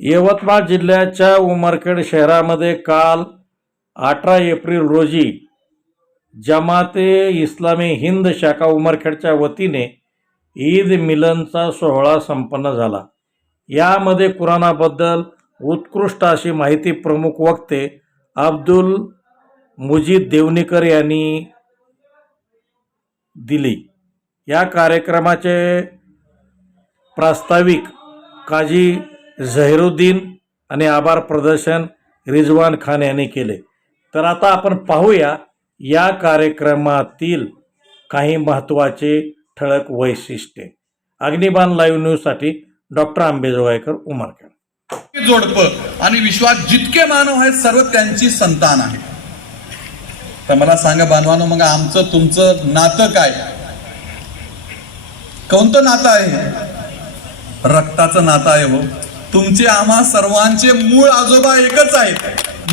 यवतमाळ जिल्ह्याच्या उमरखेड शहरामध्ये काल अठरा एप्रिल रोजी जमाते इस्लामी हिंद शाखा उमरखेडच्या वतीने ईद मिलनचा सोहळा संपन्न झाला. यामध्ये कुराणाबद्दल उत्कृष्ट अशी माहिती प्रमुख वक्ते अब्दुल मुजीद देवनीकर यांनी दिली. या कार्यक्रमाचे प्रास्ताविक काजी झहिरुद्दीन आणि आभार प्रदर्शन रिजवान खान यांनी केले. तर आता आपण पाहूया या कार्यक्रमातील काही महत्त्वाचे ठळक वैशिष्ट्ये. अग्निबाण लाईव्ह न्यूजसाठी डॉक्टर आंबेजोगाईकर उमरकर जोडप आणि विश्वात जितके मानव आहेत सर्व त्यांची संतान आहे. तर मला सांगा बांधवानो मग आमचं तुमचं नातं काय? कोणतं नातं आहे? रक्ताचं नातं आहे हो. तुमचे आम्हा सर्वांचे मूळ आजोबा एकच आहेत.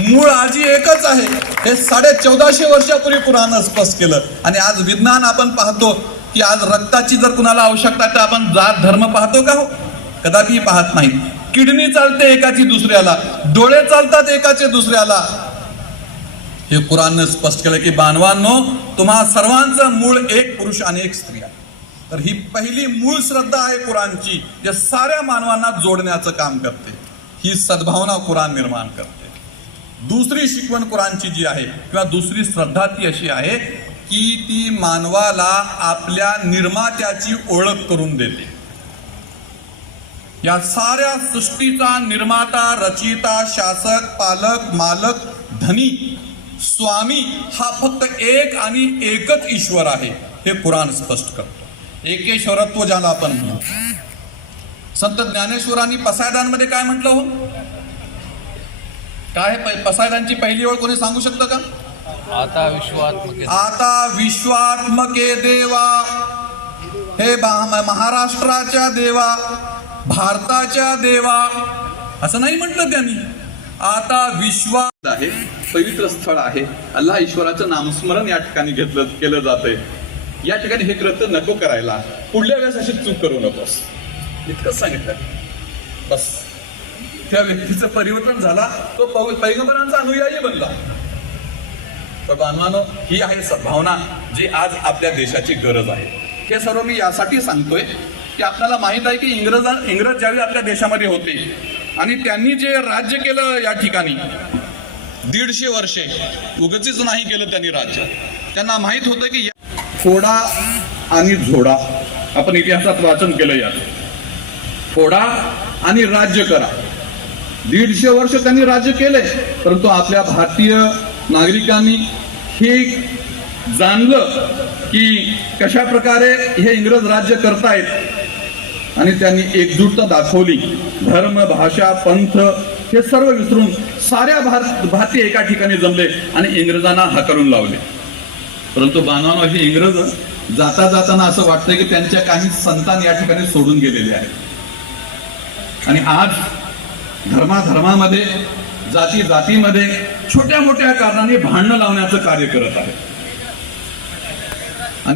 मूळ आजी एकच आहे. हे साडे चौदाशे वर्षापूर्वी पुराणं स्पष्ट केलं. आणि आज विज्ञान आपण पाहतो की आज रक्ताची जर कुणाला आवश्यकता तर आपण जात धर्म पाहतो का हो? कदापि पाहत नाही. किडनी चालते एकाची दुसऱ्याला. डोळे चालतात एकाचे दुसऱ्याला. हे कुराननं स्पष्ट केलं की बांधवांनो तुम्हा सर्वांचं मूळ एक पुरुष आणि एक स्त्री. तर ही पहिली मूळ श्रद्धा आहे कुराणची जे साऱ्या मानवांना जोडण्याचं काम करते. ही सद्भावना कुराण निर्माण करते. दुसरी शिकवण कुराणची जी आहे किंवा दुसरी श्रद्धा ती अशी आहे की ती मानवाला आपल्या निर्मात्याची ओळख करून देते. या साऱ्या सृष्टीचा निर्माता रचिता शासक पालक मालक धनी स्वामी हा फक्त एक आणि एकच ईश्वर आहे हे कुराण स्पष्ट करतो. एकेश्वरत्व ज्याला आपण. संत ज्ञानेश्वरांनी पसायदांमध्ये काय म्हटलं हो? काय प- पसायदांची पहिली ओळ कोणी सांगू शकतं का? आता विश्वात्मक आता विश्वात्मके देवा. हे महाराष्ट्राच्या देवा भारताच्या देवा. असं नाही म्हटलं त्यांनी. आता विश्वा आहे पवित्र स्थळ आहे. अल्लाह ईश्वराचं नामस्मरण या ठिकाणी घेतलं केलं जातंय. या ठिकाणी हे कृत्य नको करायला. पुढल्या वेळेस अशी चूक करू नकोस. इतकंच सांगितलं. बस. त्या व्यक्तीचं परिवर्तन झाला. तो पैगंबरांचा अनुयायी बनला. तर बांधवानो ही आहे सद्भावना जी आज आपल्या देशाची गरज आहे. हे सर्व मी यासाठी सांगतोय की आपल्याला माहीत आहे की इंग्रज इंग्रज ज्यावेळी आपल्या देशामध्ये होते आणि त्यांनी जे राज्य केलं या ठिकाणी दीडशे वर्षे उगचीच नाही केलं त्यांनी राज्य. त्यांना माहीत होतं की या- फोडा आणि झोडा. आपण इतिहासात वाचन केलं यात. फोडा आणि राज्य करा. दीडशे वर्ष त्यांनी राज्य केले परंतु आपल्या भारतीय नागरिकांनी हे जाणलं की कशा प्रकारे हे इंग्रज राज्य करतायत. आणि त्यांनी एकजुटता दाखवली. धर्म भाषा पंथ हे सर्व विसरून साऱ्या भारत भारतीय एका ठिकाणी जमले आणि इंग्रजांना हाकलून लावले. परंतु बांधवांनो हे इंग्रज जाता जाताना असं वाटतंय की त्यांच्या काही संतान या ठिकाणी सोडून गेलेले आहेत. आणि आज धर्माधर्मामध्ये जाती जातीमध्ये छोट्या मोठ्या कारणाने भांडणं लावण्याचं कार्य करत आहे